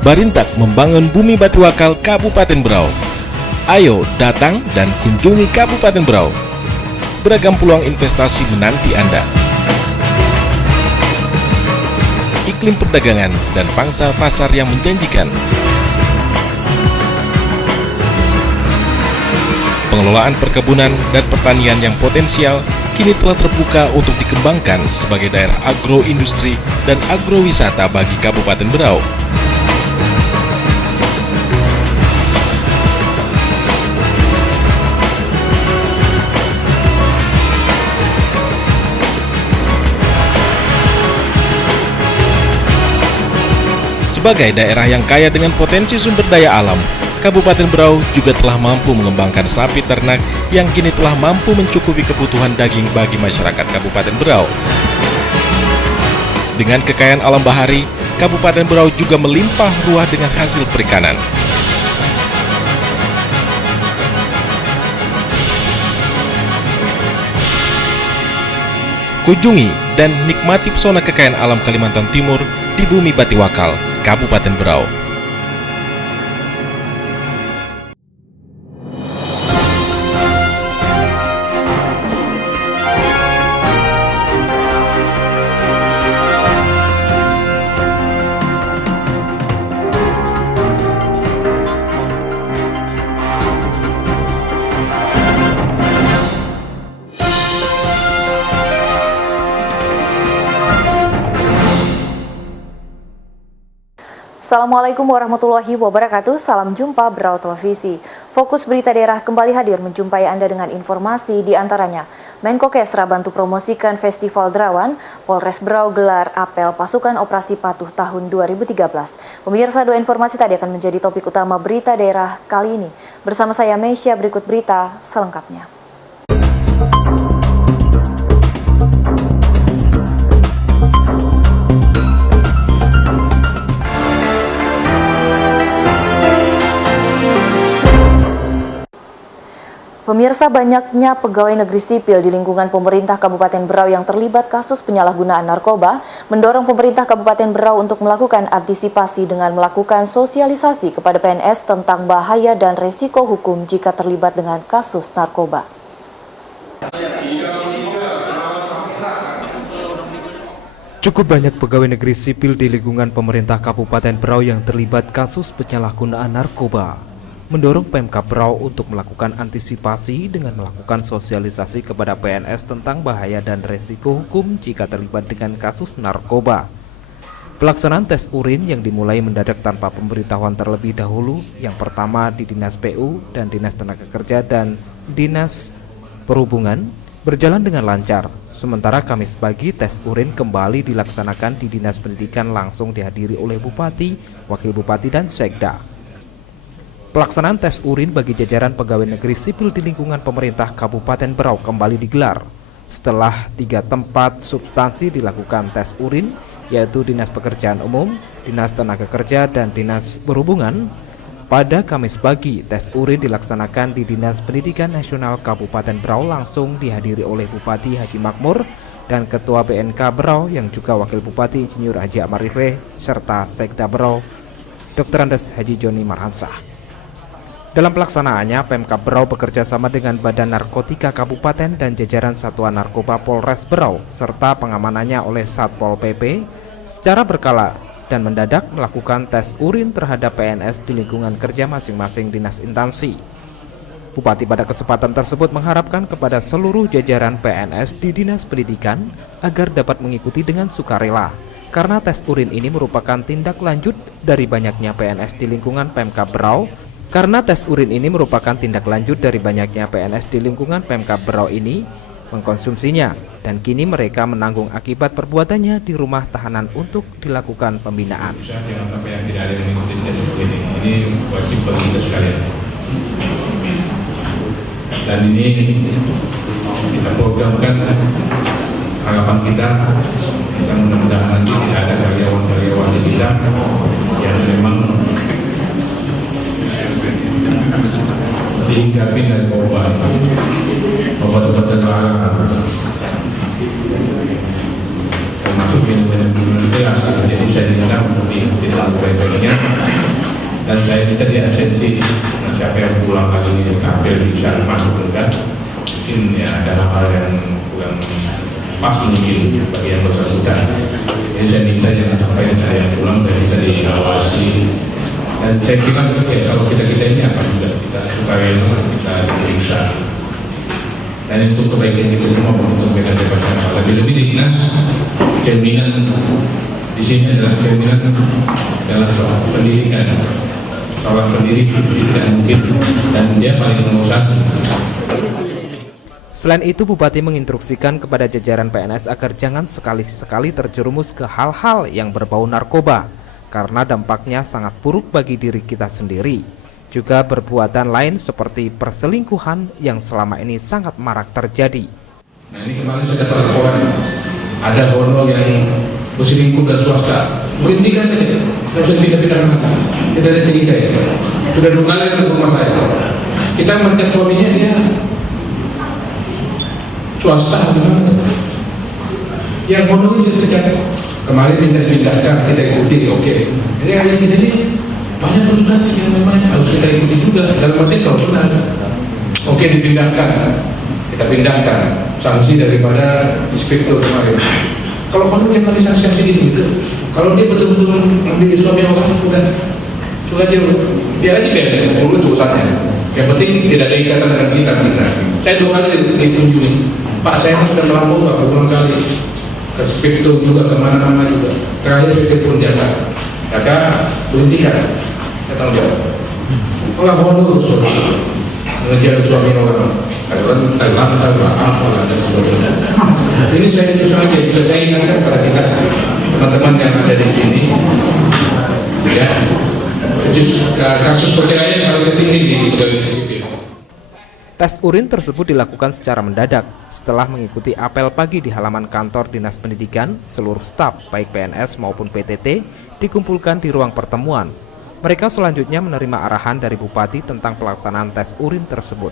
Barintak membangun Bumi Batiwakal Kabupaten Berau. Ayo datang dan kunjungi Kabupaten Berau. Beragam peluang investasi menanti Anda. Iklim perdagangan dan pangsa pasar yang menjanjikan. Pengelolaan perkebunan dan pertanian yang potensial kini telah terbuka untuk dikembangkan sebagai daerah agroindustri dan agrowisata bagi Kabupaten Berau. Sebagai daerah yang kaya dengan potensi sumber daya alam, Kabupaten Berau juga telah mampu mengembangkan sapi ternak yang kini telah mampu mencukupi kebutuhan daging bagi masyarakat Kabupaten Berau. Dengan kekayaan alam bahari, Kabupaten Berau juga melimpah ruah dengan hasil perikanan. Kunjungi dan nikmati pesona kekayaan alam Kalimantan Timur di Bumi Batiwakal, Kabupaten Berau. Assalamualaikum warahmatullahi wabarakatuh. Salam jumpa Berau Televisi. Fokus berita daerah kembali hadir menjumpai Anda dengan informasi di antaranya. Menko Kesra bantu promosikan Festival Derawan, Polres Berau gelar apel pasukan operasi patuh tahun 2013. Pemirsa, dua informasi tadi akan menjadi topik utama berita daerah kali ini. Bersama saya Mesya, berikut berita selengkapnya. Pemirsa, banyaknya pegawai negeri sipil di lingkungan pemerintah Kabupaten Berau yang terlibat kasus penyalahgunaan narkoba mendorong pemerintah Kabupaten Berau untuk melakukan antisipasi dengan melakukan sosialisasi kepada PNS tentang bahaya dan resiko hukum jika terlibat dengan kasus narkoba. Cukup banyak pegawai negeri sipil di lingkungan pemerintah Kabupaten Berau yang terlibat kasus penyalahgunaan narkoba mendorong Pemkab Berau untuk melakukan antisipasi dengan melakukan sosialisasi kepada PNS tentang bahaya dan resiko hukum jika terlibat dengan kasus narkoba. Pelaksanaan tes urin yang dimulai mendadak tanpa pemberitahuan terlebih dahulu, yang pertama di Dinas PU dan Dinas Tenaga Kerja dan Dinas Perhubungan, berjalan dengan lancar. Sementara Kamis pagi tes urin kembali dilaksanakan di Dinas Pendidikan langsung dihadiri oleh Bupati, Wakil Bupati dan Sekda. Pelaksanaan tes urin bagi jajaran pegawai negeri sipil di lingkungan pemerintah Kabupaten Berau kembali digelar. Setelah 3 tempat substansi dilakukan tes urin, yaitu Dinas Pekerjaan Umum, Dinas Tenaga Kerja, dan Dinas Perhubungan, pada Kamis pagi tes urin dilaksanakan di Dinas Pendidikan Nasional Kabupaten Berau langsung dihadiri oleh Bupati Haji Makmur dan Ketua BNK Berau yang juga Wakil Bupati Insinyur Haji Amarifeh serta Sekda Berau, Dr. Andes Haji Joni Marhansah. Dalam pelaksanaannya, Pemkab Berau bekerja sama dengan Badan Narkotika Kabupaten dan jajaran Satuan Narkoba Polres Berau, serta pengamanannya oleh Satpol PP, secara berkala dan mendadak melakukan tes urin terhadap PNS di lingkungan kerja masing-masing dinas instansi. Bupati pada kesempatan tersebut mengharapkan kepada seluruh jajaran PNS di Dinas Pendidikan agar dapat mengikuti dengan sukarela, karena tes urin ini merupakan tindak lanjut dari banyaknya PNS di lingkungan Pemkab Berau. Karena tes urin ini merupakan tindak lanjut dari banyaknya PNS di lingkungan Pemkab Berau ini mengkonsumsinya, dan kini mereka menanggung akibat perbuatannya di rumah tahanan untuk dilakukan pembinaan. Jangan sampai yang tidak ada yang mengikuti tes urin ini wajib bagi kita sekalian. Dan ini kita programkan harapan kita, dan mudah-mudahan nanti tidak ada karyawan-karyawan kita yang memang dihinggapi dari obat-obat terlarang, termasuk minuman keras. Jadi saya minta untuk dilakukan efeknya Dan saya minta di absensi siapa yang pulang kali ini tampil bisa masuk enggak. Mungkin ya ada hal yang kurang pas mungkin bagi yang bersangkutan. Jadi saya minta jangan sampai saya pulang dan kita diawasi. Dan saya kira ya, kalau kita ini akan juga kita supaya kita diperiksa. Dan untuk kebaikan kita semua untuk kita bersama. Lebih-lebih di dinas jaminan di sini adalah jaminan dalam soal pendidikan. Seorang pendiri tidak mungkin dan dia paling nomor satu. Selain itu, Bupati menginstruksikan kepada jajaran PNS agar jangan sekali-sekali terjerumus ke hal-hal yang berbau narkoba, karena dampaknya sangat buruk bagi diri kita sendiri. Juga perbuatan lain seperti perselingkuhan yang selama ini sangat marak terjadi. Nah, ini kemarin saya dapat laporan ada honor yang berselingkuh dan swasta. Berhentikan saja, saya sudah pindah-pindah mana. Kita ada cerita ya. Sudah 2 kali ke rumah saya. Kita mencet suaminya dia swasta gimana? Yang honor itu terjadi. Kemarin minta pindahkan, kita ikuti, oke. Jadi hari ini banyak petugas yang memang harus kita ikuti juga dalam arti kalau benar. Oke, dipindahkan, kita pindahkan sanksi daripada inspektur kemarin. Kalau honor yang lagi sanksi gitu, kalau dia betul-betul menjadi suami orang udah aja dia aja biar urus urusannya. Yang penting tidak ada ikatan dengan kita. Saya 2 kali dikunjungi. Pak, saya sudah melampau nggak beberapa kali ke inspektur juga kemana-mana juga. Terakhir saya telepon jaga, berhentikan. Saya tanggung jawab. Orang honor mengejar suami orang. Thailand, apa dan sebagainya. Ini saya terus saja bisa saya ingatkan kepada kita teman-teman yang ada di sini. Ya, kasus perceraian kalau tinggi di Tes urin tersebut dilakukan secara mendadak setelah mengikuti apel pagi di halaman kantor Dinas Pendidikan. Seluruh staf baik PNS maupun PTT dikumpulkan di ruang pertemuan. Mereka selanjutnya menerima arahan dari Bupati tentang pelaksanaan tes urin tersebut.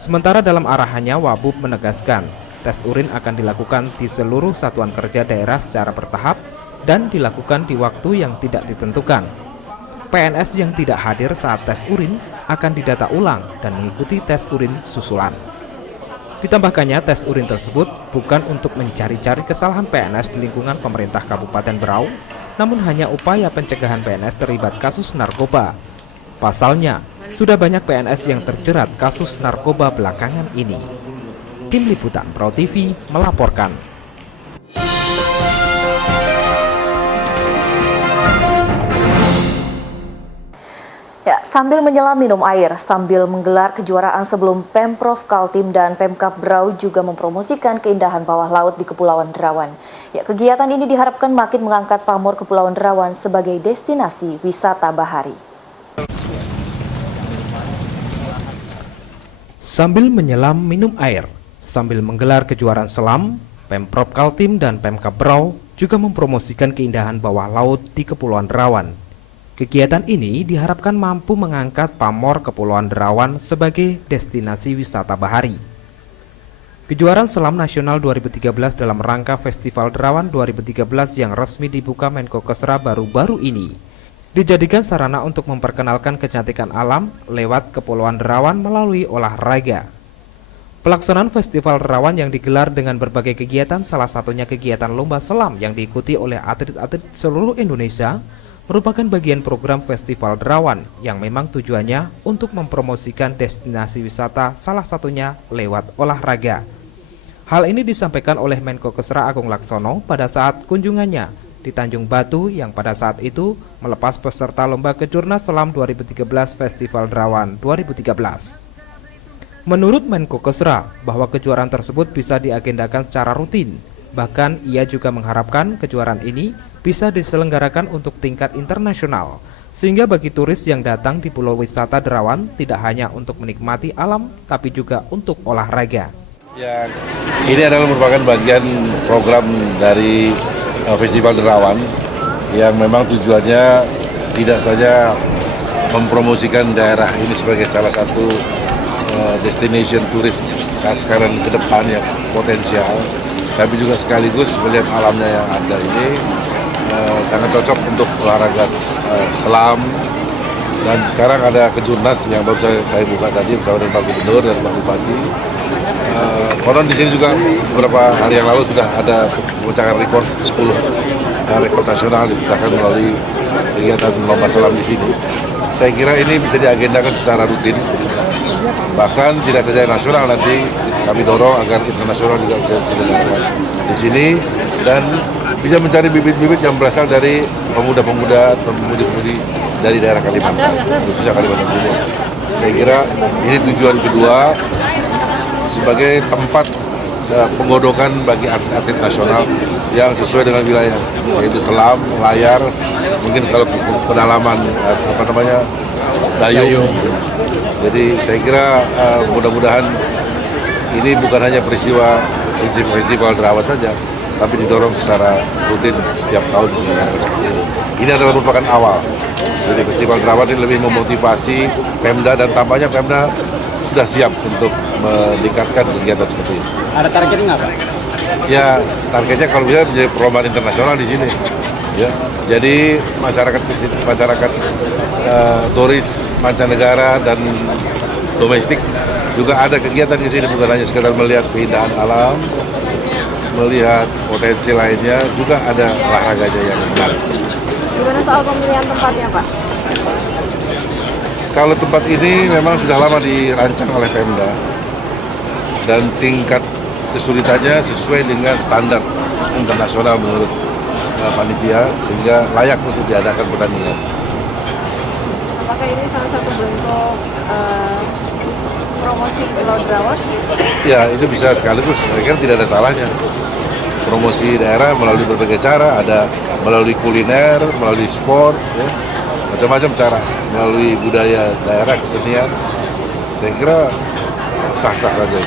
Sementara dalam arahannya, Wabub menegaskan tes urin akan dilakukan di seluruh satuan kerja daerah secara bertahap dan dilakukan di waktu yang tidak ditentukan. PNS yang tidak hadir saat tes urin akan didata ulang dan mengikuti tes urin susulan. Ditambahkannya, tes urin tersebut bukan untuk mencari-cari kesalahan PNS di lingkungan pemerintah Kabupaten Berau, namun hanya upaya pencegahan PNS terlibat kasus narkoba. Pasalnya, sudah banyak PNS yang terjerat kasus narkoba belakangan ini. Tim Liputan Brau TV melaporkan. Ya, sambil menyelam minum air, sambil menggelar kejuaraan sebelum Pemprov Kaltim dan Pemkab Berau juga mempromosikan keindahan bawah laut di Kepulauan Derawan. Ya, kegiatan ini diharapkan makin mengangkat pamor Kepulauan Derawan sebagai destinasi wisata bahari. Sambil menyelam minum air, sambil menggelar kejuaraan selam, Pemprov Kaltim dan Pemkab Berau juga mempromosikan keindahan bawah laut di Kepulauan Derawan. Kegiatan ini diharapkan mampu mengangkat pamor Kepulauan Derawan sebagai destinasi wisata bahari. Kejuaraan Selam Nasional 2013 dalam rangka Festival Derawan 2013 yang resmi dibuka Menko Kesra baru-baru ini dijadikan sarana untuk memperkenalkan kecantikan alam lewat Kepulauan Derawan melalui olahraga. Pelaksanaan Festival Derawan yang digelar dengan berbagai kegiatan, salah satunya kegiatan lomba selam yang diikuti oleh atlet-atlet seluruh Indonesia, merupakan bagian program Festival Derawan yang memang tujuannya untuk mempromosikan destinasi wisata, salah satunya lewat olahraga. Hal ini disampaikan oleh Menko Kesra Agung Laksono pada saat kunjungannya di Tanjung Batu yang pada saat itu melepas peserta lomba Kejurnas Selam 2013 Festival Derawan 2013. Menurut Menko Kesra, bahwa kejuaraan tersebut bisa diagendakan secara rutin. Bahkan ia juga mengharapkan kejuaraan ini bisa diselenggarakan untuk tingkat internasional, sehingga bagi turis yang datang di Pulau Wisata Derawan tidak hanya untuk menikmati alam, tapi juga untuk olahraga. Ya, ini adalah merupakan bagian program dari Festival Derawan yang memang tujuannya tidak saja mempromosikan daerah ini sebagai salah satu destination turis saat sekarang ke depan yang potensial, tapi juga sekaligus melihat alamnya yang ada ini sangat cocok untuk olahraga selam Dan sekarang ada Kejurnas yang baru saya buka tadi bersama dengan Pak Gubernur dan Pak Bupati. Konon di sini juga beberapa hari yang lalu sudah ada pemecahan rekor 10 rekor nasional dipecahkan melalui kegiatan lomba selam di sini. Saya kira ini bisa diagendakan secara rutin. Bahkan tidak saja nasional, nanti kami dorong agar internasional juga bisa dilakukan di sini dan bisa mencari bibit-bibit yang berasal dari pemuda-pemuda, pemudi-pemudi dari daerah Kalimantan, khususnya Kalimantan Timur. Saya kira ini tujuan kedua sebagai tempat penggodokan bagi atlet nasional yang sesuai dengan wilayah, yaitu selam, layar, mungkin kalau pedalaman dayung. Jadi saya kira mudah-mudahan ini bukan hanya peristiwa festival Derawan saja, tapi didorong secara rutin setiap tahun seperti ini. Ini adalah merupakan awal. Jadi festival Derawan ini lebih memotivasi Pemda dan tampaknya Pemda sudah siap untuk meningkatkan kegiatan seperti ini. Ada targetnya nggak, Pak? Ya, targetnya kalau bisa menjadi perlombaan internasional di sini. Ya, jadi masyarakat turis mancanegara dan domestik juga ada kegiatan di sini, bukan hanya sekedar melihat keindahan alam, melihat potensi lainnya, juga ada olahraganya yang menarik. Gimana soal pemilihan tempatnya, Pak? Kalau tempat ini memang sudah lama dirancang oleh Pemda dan tingkat kesulitannya sesuai dengan standar internasional menurut panitia, sehingga layak untuk diadakan pertandingan. Apakah ini salah satu bentuk promosi Pulau Derawan? Ya, itu bisa sekaligus, saya kira tidak ada salahnya. Promosi daerah melalui berbagai cara, ada melalui kuliner, melalui sport, ya, macam-macam cara, melalui budaya daerah, kesenian. Saya kira sah-sah saja.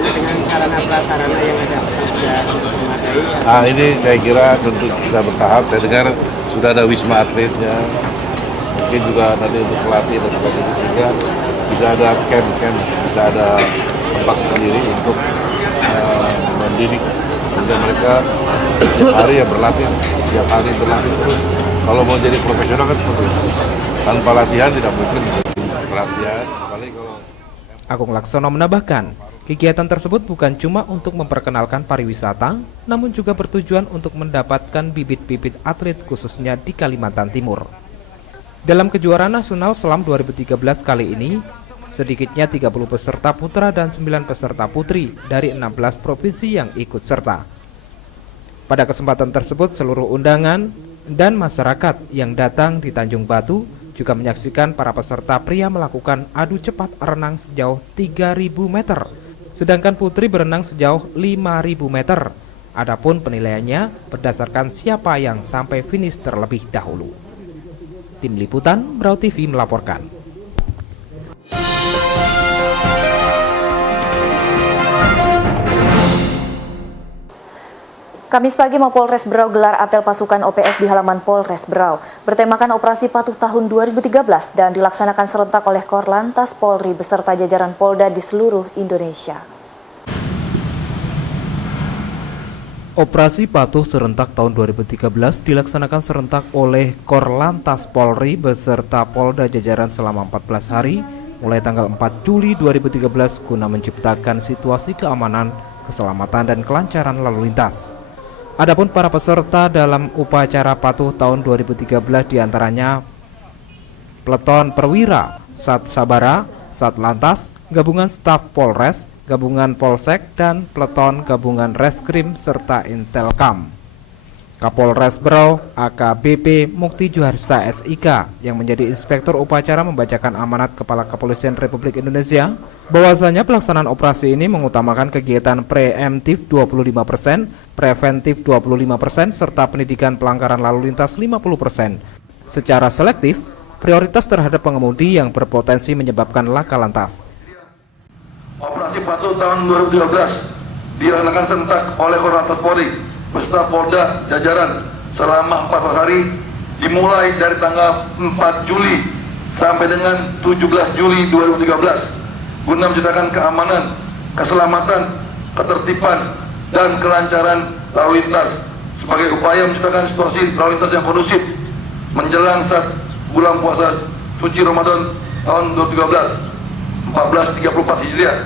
Dengan sarana prasarana yang ada sudah memadai. Ini saya kira tentu bisa bertahap. Saya dengar sudah ada wisma atletnya, mungkin juga nanti untuk pelatih dan sebagainya, sehingga bisa ada camp, bisa ada tempat sendiri untuk mendidik, sehingga mereka tiap hari ya berlatih, terus. Kalau mau jadi profesional kan seperti itu. Tanpa latihan tidak mungkin pelatihan, apalagi kalau Agung Laksono menambahkan, kegiatan tersebut bukan cuma untuk memperkenalkan pariwisata, namun juga bertujuan untuk mendapatkan bibit-bibit atlet khususnya di Kalimantan Timur. Dalam kejuaraan nasional selam 2013 kali ini, sedikitnya 30 peserta putra dan 9 peserta putri dari 16 provinsi yang ikut serta. Pada kesempatan tersebut, seluruh undangan dan masyarakat yang datang di Tanjung Batu juga menyaksikan para peserta pria melakukan adu cepat renang sejauh 3.000 meter, sedangkan putri berenang sejauh 5.000 meter. Adapun penilaiannya berdasarkan siapa yang sampai finish terlebih dahulu. Tim Liputan Brau TV melaporkan. Kamis pagi Mapolres Berau gelar apel pasukan OPS di halaman Polres Berau bertemakan Operasi Patuh tahun 2013 dan dilaksanakan serentak oleh Korlantas Polri beserta jajaran Polda di seluruh Indonesia. Operasi Patuh serentak tahun 2013 dilaksanakan serentak oleh Korlantas Polri beserta Polda jajaran selama 14 hari mulai tanggal 4 Juli 2013 guna menciptakan situasi keamanan, keselamatan dan kelancaran lalu lintas. Adapun para peserta dalam upacara patuh tahun 2013 diantaranya Peleton Perwira, Sat Sabara, Sat Lantas, Gabungan Staf Polres, Gabungan Polsek, dan Peleton Gabungan Reskrim serta Intelkam. Kapolres Berau AKBP Mukti Juharsa SIK yang menjadi inspektur upacara membacakan amanat Kepala Kepolisian Republik Indonesia bahwasanya pelaksanaan operasi ini mengutamakan kegiatan preemptif 25%, preventif 25%, serta pendidikan pelanggaran lalu lintas 50%. Secara selektif, prioritas terhadap pengemudi yang berpotensi menyebabkan laka lantas. Operasi Patuh tahun 2013 dilaksanakan serentak oleh Korlantas Polri beserta Polda jajaran selama 14 hari dimulai dari tanggal 4 Juli sampai dengan 17 Juli 2013 guna menciptakan keamanan, keselamatan, ketertiban, dan kelancaran lalu lintas sebagai upaya menciptakan situasi lalu lintas yang kondusif menjelang saat bulan puasa suci Ramadan tahun 2013 1434 Hijriah.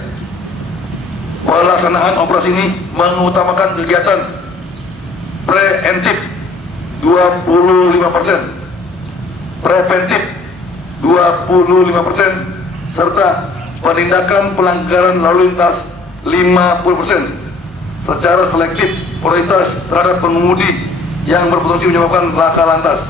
Pelaksanaan operasi ini mengutamakan kegiatan preventif 25%, preventif 25%, serta penindakan pelanggaran lalu lintas 50%, secara selektif prioritas terhadap pengemudi yang berpotensi menyebabkan laka lantas.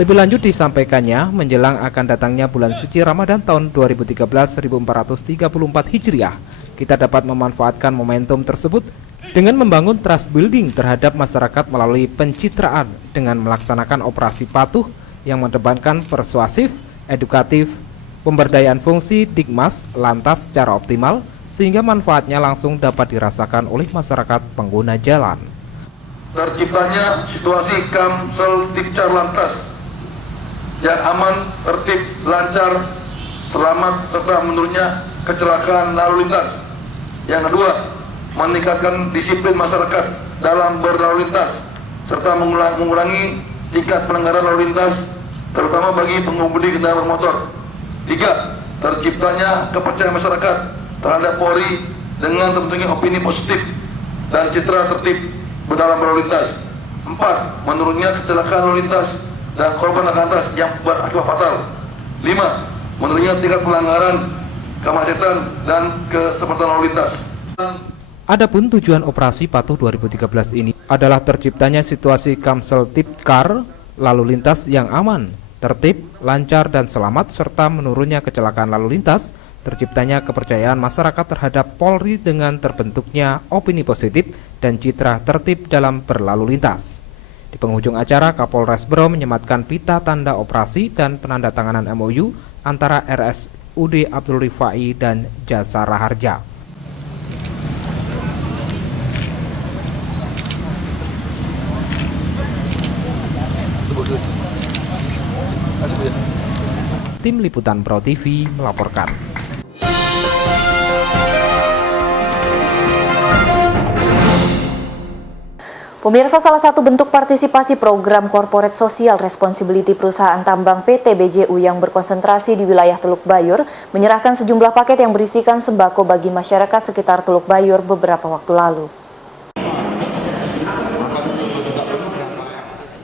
Lebih lanjut disampaikannya menjelang akan datangnya bulan suci Ramadan tahun 2013 1434 Hijriah, kita dapat memanfaatkan momentum tersebut dengan membangun trust building terhadap masyarakat melalui pencitraan dengan melaksanakan operasi patuh yang mengedepankan persuasif, edukatif, pemberdayaan fungsi Dikmas lantas secara optimal sehingga manfaatnya langsung dapat dirasakan oleh masyarakat pengguna jalan. Terciptanya situasi Kamsel Tikcar lantas yang aman, tertib, lancar, selamat, serta menurunnya kecelakaan lalu lintas. Yang kedua, meningkatkan disiplin masyarakat dalam berlalu lintas, serta mengurangi tingkat pelanggaran lalu lintas, terutama bagi pengemudi kendaraan bermotor. Tiga, terciptanya kepercayaan masyarakat terhadap Polri dengan terbentuknya opini positif dan citra tertib dalam berlalu lintas. Empat, menurunnya kecelakaan lalu lintas dan korban laka lantas yang berakibat fatal. 5. Menurunnya tingkat pelanggaran, kemacetan, dan keselamatan lalu lintas. Adapun tujuan operasi Patuh 2013 ini adalah terciptanya situasi Kamsel Tikcar lalu lintas yang aman, tertib, lancar, dan selamat, serta menurunnya kecelakaan lalu lintas, terciptanya kepercayaan masyarakat terhadap Polri dengan terbentuknya opini positif dan citra tertib dalam berlalu lintas. Di penghujung acara, Kapolres Berau menyematkan pita tanda operasi dan penandatanganan MOU antara RSUD Abdul Rifai dan Jasa Raharja. Tim Liputan Berau TV melaporkan. Pemirsa, salah satu bentuk partisipasi program Corporate Social Responsibility perusahaan tambang PT BJU yang berkonsentrasi di wilayah Teluk Bayur menyerahkan sejumlah paket yang berisikan sembako bagi masyarakat sekitar Teluk Bayur beberapa waktu lalu.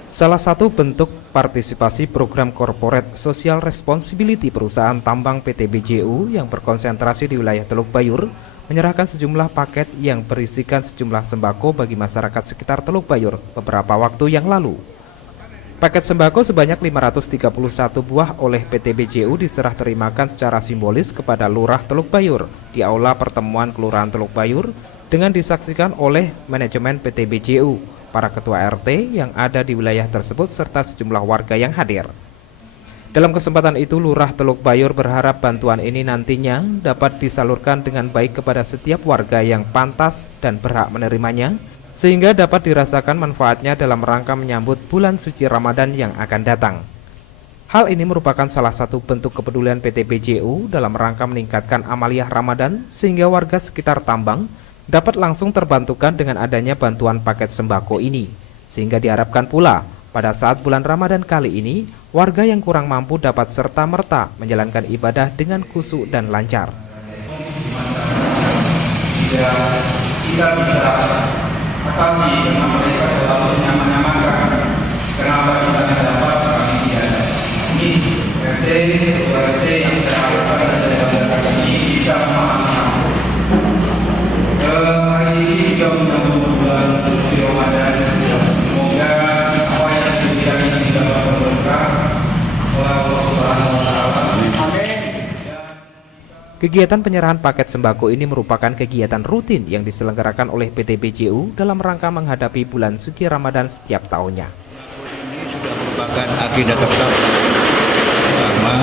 Salah satu bentuk partisipasi program Corporate Social Responsibility perusahaan tambang PT BJU yang berkonsentrasi di wilayah Teluk Bayur menyerahkan sejumlah paket yang berisikan sejumlah sembako bagi masyarakat sekitar Teluk Bayur beberapa waktu yang lalu. Paket sembako sebanyak 531 buah oleh PT BJU diserah terimakan secara simbolis kepada Lurah Teluk Bayur di Aula Pertemuan Kelurahan Teluk Bayur dengan disaksikan oleh manajemen PT BJU, para ketua RT yang ada di wilayah tersebut serta sejumlah warga yang hadir. Dalam kesempatan itu, Lurah Teluk Bayur berharap bantuan ini nantinya dapat disalurkan dengan baik kepada setiap warga yang pantas dan berhak menerimanya, sehingga dapat dirasakan manfaatnya dalam rangka menyambut bulan suci Ramadan yang akan datang. Hal ini merupakan salah satu bentuk kepedulian PT BJU dalam rangka meningkatkan amaliyah Ramadan, sehingga warga sekitar tambang dapat langsung terbantukan dengan adanya bantuan paket sembako ini, sehingga diharapkan pula pada saat bulan Ramadan kali ini, warga yang kurang mampu dapat serta-merta menjalankan ibadah dengan khusyuk dan lancar. Kita bisa atasi dengan mereka selalu nyaman-nyamankan. Kenapa kita tidak dapat kami tiada. Ini RT yang saya harapkan dalam ini bisa memahami. Hari ini juga menyambut bulan suci Ramadan. Semoga apa yang diberikan ini dapat berberkah oleh Allah Subhanahu wa Ta'ala. Kegiatan penyerahan paket sembako ini merupakan kegiatan rutin yang diselenggarakan oleh PT BJU dalam rangka menghadapi bulan suci Ramadan setiap tahunnya. Ini sudah merupakan agenda tetap selama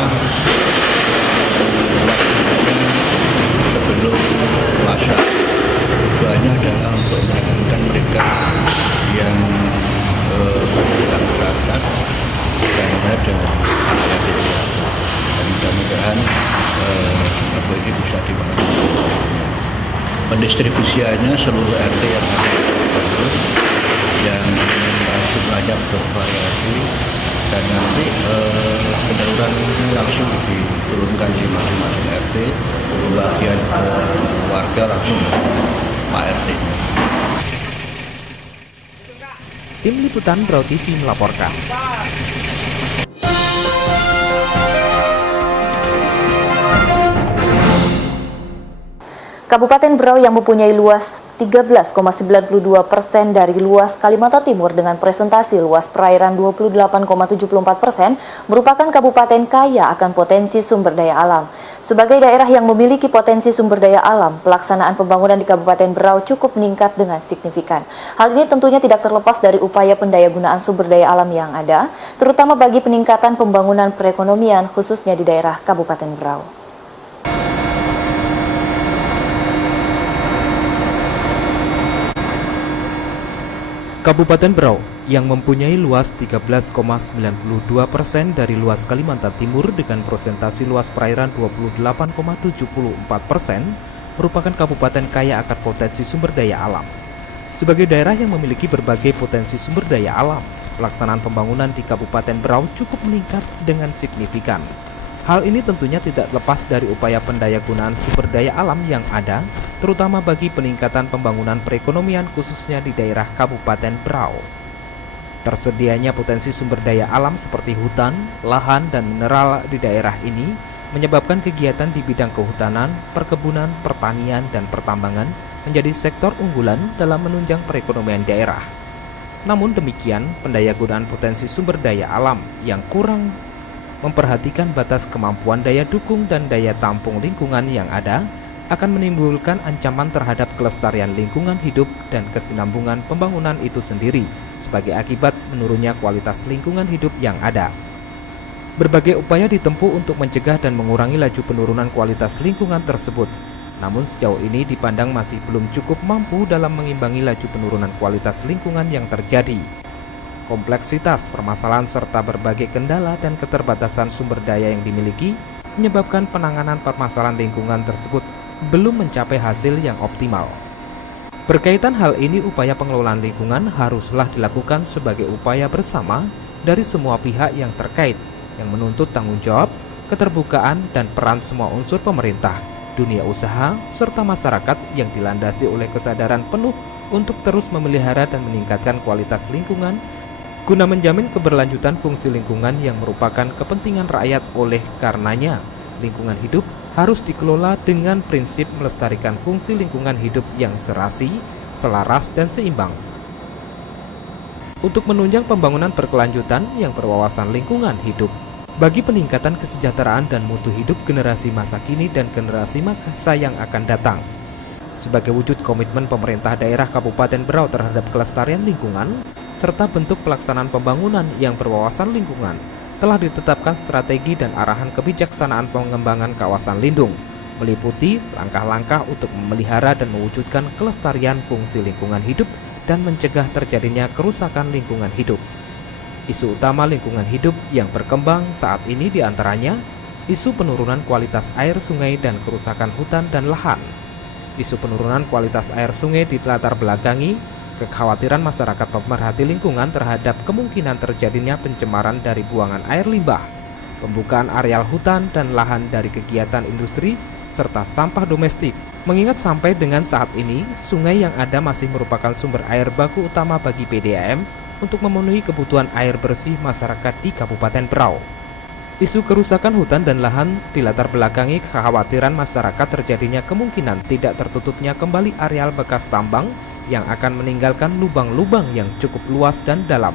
sebelum puasa. Tujuannya adalah untuk menyenangkan mereka yang masyarakat dan ada rakyat desa. Dan mudah-mudahan apa ini bisa dimanfaatkan. Pendistribusiannya seluruh RT yang ada di Teluk Bayur yang jumlahnya bervariasi dan nanti penyaluran langsung diturunkan di masing-masing RT, pembagian warga langsung Pak RT. Tim Liputan Brau TV melaporkan. Kabupaten Berau yang mempunyai luas 13,92% dari luas Kalimantan Timur dengan presentasi luas perairan 28,74% merupakan kabupaten kaya akan potensi sumber daya alam. Sebagai daerah yang memiliki potensi sumber daya alam, pelaksanaan pembangunan di Kabupaten Berau cukup meningkat dengan signifikan. Hal ini tentunya tidak terlepas dari upaya pendayagunaan sumber daya alam yang ada, terutama bagi peningkatan pembangunan perekonomian khususnya di daerah Kabupaten Berau. Kabupaten Berau yang mempunyai luas 13,92% dari luas Kalimantan Timur dengan presentasi luas perairan 28,74% merupakan kabupaten kaya akan potensi sumber daya alam. Sebagai daerah yang memiliki berbagai potensi sumber daya alam, pelaksanaan pembangunan di Kabupaten Berau cukup meningkat dengan signifikan. Hal ini tentunya tidak lepas dari upaya pendayagunaan sumber daya alam yang ada, terutama bagi peningkatan pembangunan perekonomian khususnya di daerah Kabupaten Berau. Tersedianya potensi sumber daya alam seperti hutan, lahan, dan mineral di daerah ini menyebabkan kegiatan di bidang kehutanan, perkebunan, pertanian, dan pertambangan menjadi sektor unggulan dalam menunjang perekonomian daerah. Namun demikian, pendayagunaan potensi sumber daya alam yang kurang memperhatikan batas kemampuan daya dukung dan daya tampung lingkungan yang ada akan menimbulkan ancaman terhadap kelestarian lingkungan hidup dan kesinambungan pembangunan itu sendiri sebagai akibat menurunnya kualitas lingkungan hidup yang ada. Berbagai upaya ditempuh untuk mencegah dan mengurangi laju penurunan kualitas lingkungan tersebut. Namun sejauh ini dipandang masih belum cukup mampu dalam mengimbangi laju penurunan kualitas lingkungan yang terjadi. Kompleksitas permasalahan serta berbagai kendala dan keterbatasan sumber daya yang dimiliki menyebabkan penanganan permasalahan lingkungan tersebut belum mencapai hasil yang optimal. Berkaitan hal ini, upaya pengelolaan lingkungan haruslah dilakukan sebagai upaya bersama dari semua pihak yang terkait, yang menuntut tanggung jawab, keterbukaan, dan peran semua unsur pemerintah, dunia usaha, serta masyarakat yang dilandasi oleh kesadaran penuh untuk terus memelihara dan meningkatkan kualitas lingkungan guna menjamin keberlanjutan fungsi lingkungan yang merupakan kepentingan rakyat. Oleh karenanya, lingkungan hidup harus dikelola dengan prinsip melestarikan fungsi lingkungan hidup yang serasi, selaras, dan seimbang. Untuk menunjang pembangunan berkelanjutan yang berwawasan lingkungan hidup, bagi peningkatan kesejahteraan dan mutu hidup generasi masa kini dan generasi masa yang akan datang. Sebagai wujud komitmen pemerintah daerah Kabupaten Berau terhadap kelestarian lingkungan, serta bentuk pelaksanaan pembangunan yang berwawasan lingkungan, telah ditetapkan strategi dan arahan kebijaksanaan pengembangan kawasan lindung, meliputi langkah-langkah untuk memelihara dan mewujudkan kelestarian fungsi lingkungan hidup dan mencegah terjadinya kerusakan lingkungan hidup. Isu utama lingkungan hidup yang berkembang saat ini diantaranya isu penurunan kualitas air sungai dan kerusakan hutan dan lahan. Isu penurunan kualitas air sungai dilatar belakangi kekhawatiran masyarakat pemerhati lingkungan terhadap kemungkinan terjadinya pencemaran dari buangan air limbah, pembukaan areal hutan dan lahan dari kegiatan industri, serta sampah domestik. Mengingat sampai dengan saat ini, sungai yang ada masih merupakan sumber air baku utama bagi PDAM untuk memenuhi kebutuhan air bersih masyarakat di Kabupaten Berau. Isu kerusakan hutan dan lahan dilatar belakangi kekhawatiran masyarakat terjadinya kemungkinan tidak tertutupnya kembali areal bekas tambang yang akan meninggalkan lubang-lubang yang cukup luas dan dalam.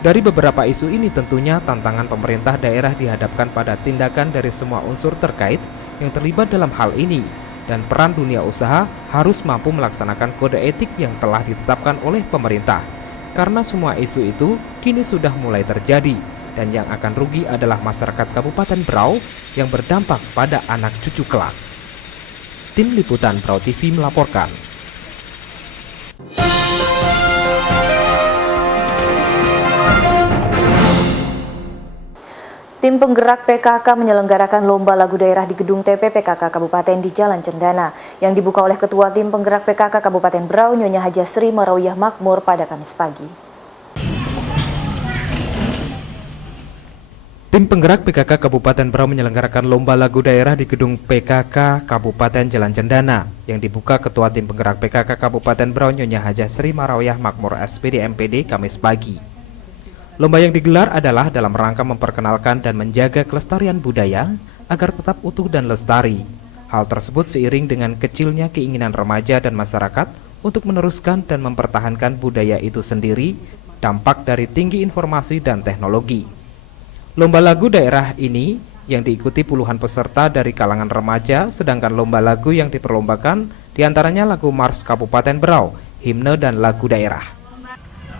Dari beberapa isu ini tentunya tantangan pemerintah daerah dihadapkan pada tindakan dari semua unsur terkait yang terlibat dalam hal ini, dan peran dunia usaha harus mampu melaksanakan kode etik yang telah ditetapkan oleh pemerintah. Karena semua isu itu kini sudah mulai terjadi, dan yang akan rugi adalah masyarakat Kabupaten Berau yang berdampak pada anak cucu kelak. Tim Liputan Brau TV melaporkan. Tim penggerak PKK menyelenggarakan lomba lagu daerah di gedung TP PKK Kabupaten di Jalan Cendana yang dibuka oleh Ketua Tim Penggerak PKK Kabupaten Berau Nyonya Haja Sri Marawiyah Makmur pada Kamis pagi. Tim penggerak PKK Kabupaten Berau menyelenggarakan lomba lagu daerah di gedung PKK Kabupaten Jalan Cendana yang dibuka Ketua Tim Penggerak PKK Kabupaten Berau Nyonya Hajah Sri Marawiyah Makmur SPD MPD Kamis pagi. Lomba yang digelar adalah dalam rangka memperkenalkan dan menjaga kelestarian budaya agar tetap utuh dan lestari. Hal tersebut seiring dengan kecilnya keinginan remaja dan masyarakat untuk meneruskan dan mempertahankan budaya itu sendiri, dampak dari tinggi informasi dan teknologi. Lomba lagu daerah ini yang diikuti puluhan peserta dari kalangan remaja, sedangkan lomba lagu yang diperlombakan diantaranya lagu Mars Kabupaten Berau, himne dan lagu daerah.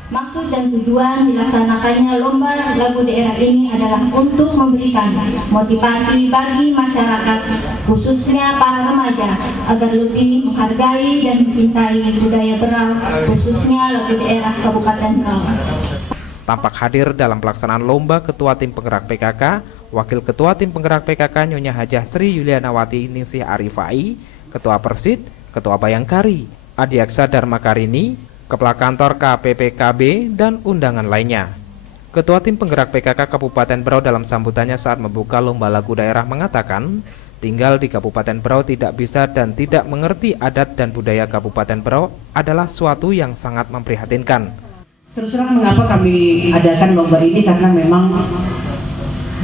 Maksud dan tujuan dilaksanakannya lomba lagu daerah ini adalah untuk memberikan motivasi bagi masyarakat, khususnya para remaja, agar lebih menghargai dan mencintai budaya Berau, khususnya lagu daerah Kabupaten Berau. Tampak hadir dalam pelaksanaan lomba Ketua Tim Penggerak PKK, Wakil Ketua Tim Penggerak PKK Nyonya Hajah Sri Yulianawati Ningsih Arifai, Ketua Persid, Ketua Bayangkari, Adiaksa Dharma Karini, Kepala Kantor KPPKB, dan undangan lainnya. Ketua Tim Penggerak PKK Kabupaten Berau dalam sambutannya saat membuka lomba lagu daerah mengatakan, tinggal di Kabupaten Berau tidak bisa dan tidak mengerti adat dan budaya Kabupaten Berau adalah suatu yang sangat memprihatinkan. Terus terang mengapa kami adakan lomba ini, karena memang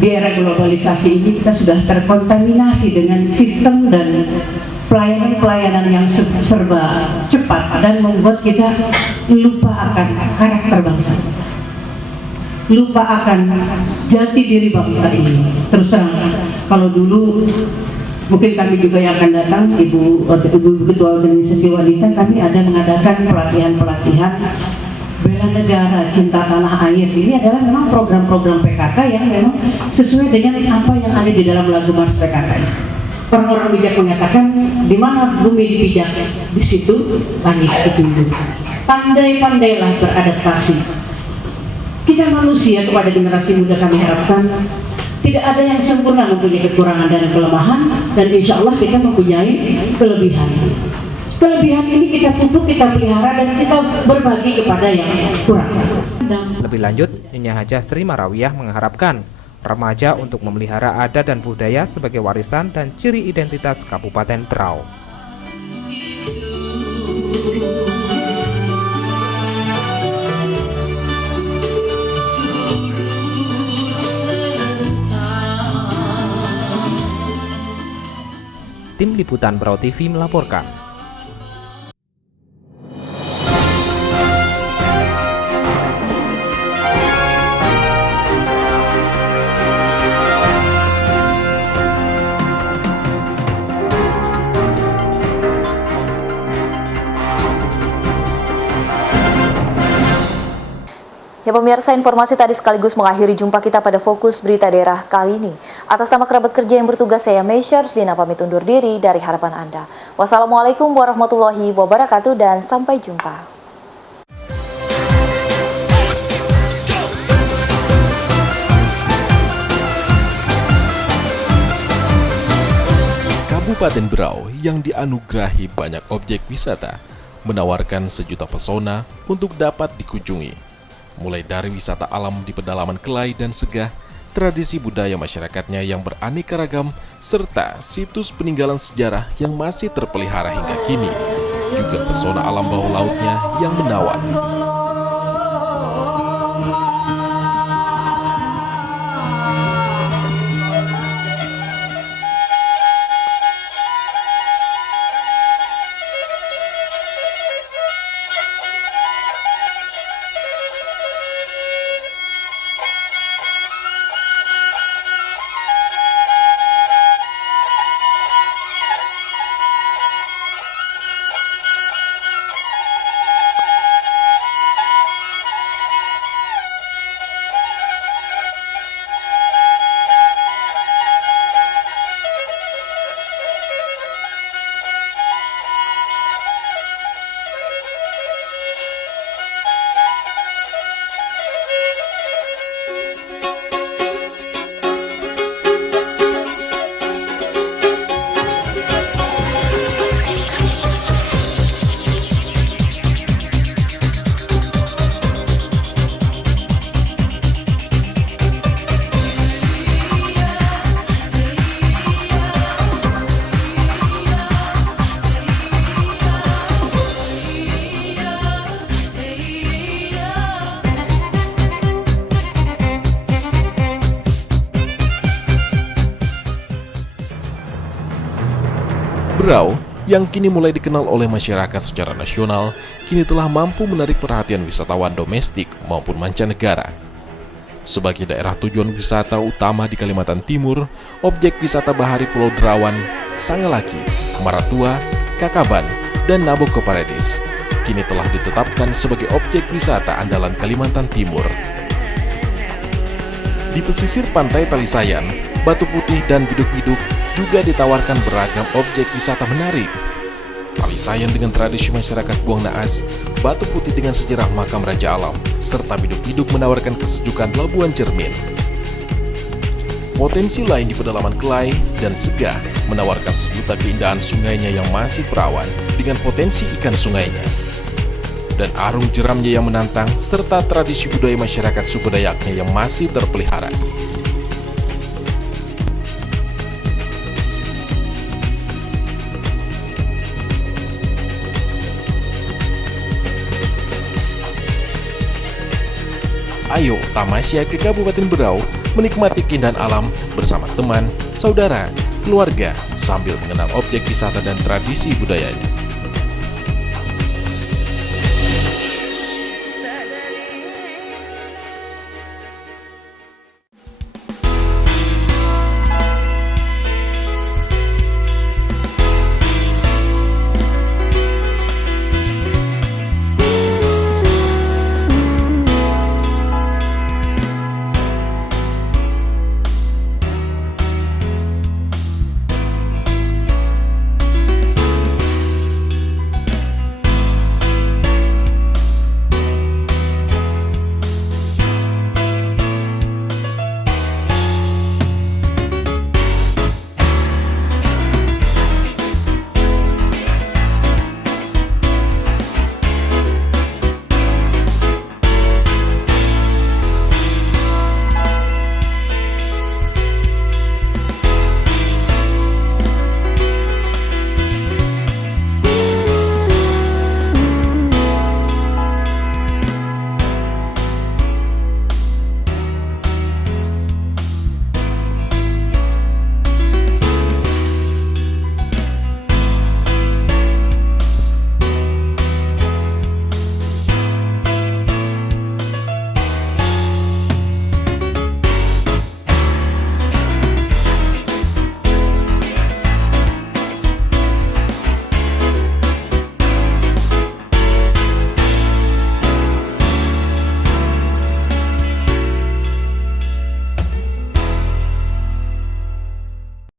di era globalisasi ini kita sudah terkontaminasi dengan sistem dan pelayanan-pelayanan yang serba cepat dan membuat kita lupa akan karakter bangsa, lupa akan jati diri bangsa ini. Terus terang, kalau dulu mungkin kami juga yang akan datang, Ibu Ketua Organisasi Wanita, kami ada mengadakan pelatihan-pelatihan bela negara, cinta tanah air. Ini adalah memang program-program PKK yang memang sesuai dengan apa yang ada di dalam lagu Mars PKK. Orang-orang bijak mengatakan, di mana bumi dipijak, di situ langit bertumbuh. Pandai-pandailah beradaptasi. Kita manusia, kepada generasi muda kami harapkan, tidak ada yang sempurna, mempunyai kekurangan dan kelemahan, dan insya Allah kita mempunyai kelebihan. Kelebihan ini kita pupuk, kita pelihara, dan kita berbagi kepada yang kurang. Lebih lanjut, Nyonya Hajah Sri Marawiyah mengharapkan remaja untuk memelihara adat dan budaya sebagai warisan dan ciri identitas Kabupaten Berau. Tim Liputan Berau TV melaporkan. Ya pemirsa, informasi tadi sekaligus mengakhiri jumpa kita pada Fokus Berita Daerah kali ini. Atas nama kerabat kerja yang bertugas, saya Meisya Ruslina pamit undur diri dari harapan Anda. Wassalamualaikum warahmatullahi wabarakatuh dan sampai jumpa. Kabupaten Berau yang dianugerahi banyak objek wisata menawarkan sejuta pesona untuk dapat dikunjungi. Mulai dari wisata alam di pedalaman Kelai dan Segah, tradisi budaya masyarakatnya yang beraneka ragam, serta situs peninggalan sejarah yang masih terpelihara hingga kini, juga pesona alam bawah lautnya yang menawan. Berau yang kini mulai dikenal oleh masyarakat secara nasional, kini telah mampu menarik perhatian wisatawan domestik maupun mancanegara. Sebagai daerah tujuan wisata utama di Kalimantan Timur, objek wisata bahari Pulau Derawan, Sangalaki, Maratua, Kakaban, dan Naboko Paradis kini telah ditetapkan sebagai objek wisata andalan Kalimantan Timur. Di pesisir pantai Talisayan, Batu Putih dan Biduk-Biduk juga ditawarkan beragam objek wisata menarik. Talisayan dengan tradisi masyarakat Buang Naas, Batu Putih dengan sejarah makam Raja Alam, serta Biduk-Biduk menawarkan kesejukan Labuan Cermin. Potensi lain di pedalaman Kelai dan Segah menawarkan sejuta keindahan sungainya yang masih perawan dengan potensi ikan sungainya. Dan arung jeramnya yang menantang, serta tradisi budaya masyarakat suku Dayaknya yang masih terpelihara. Ayo tamasya ke Kabupaten Berau, menikmati keindahan alam bersama teman, saudara, keluarga, sambil mengenal objek wisata dan tradisi budayanya.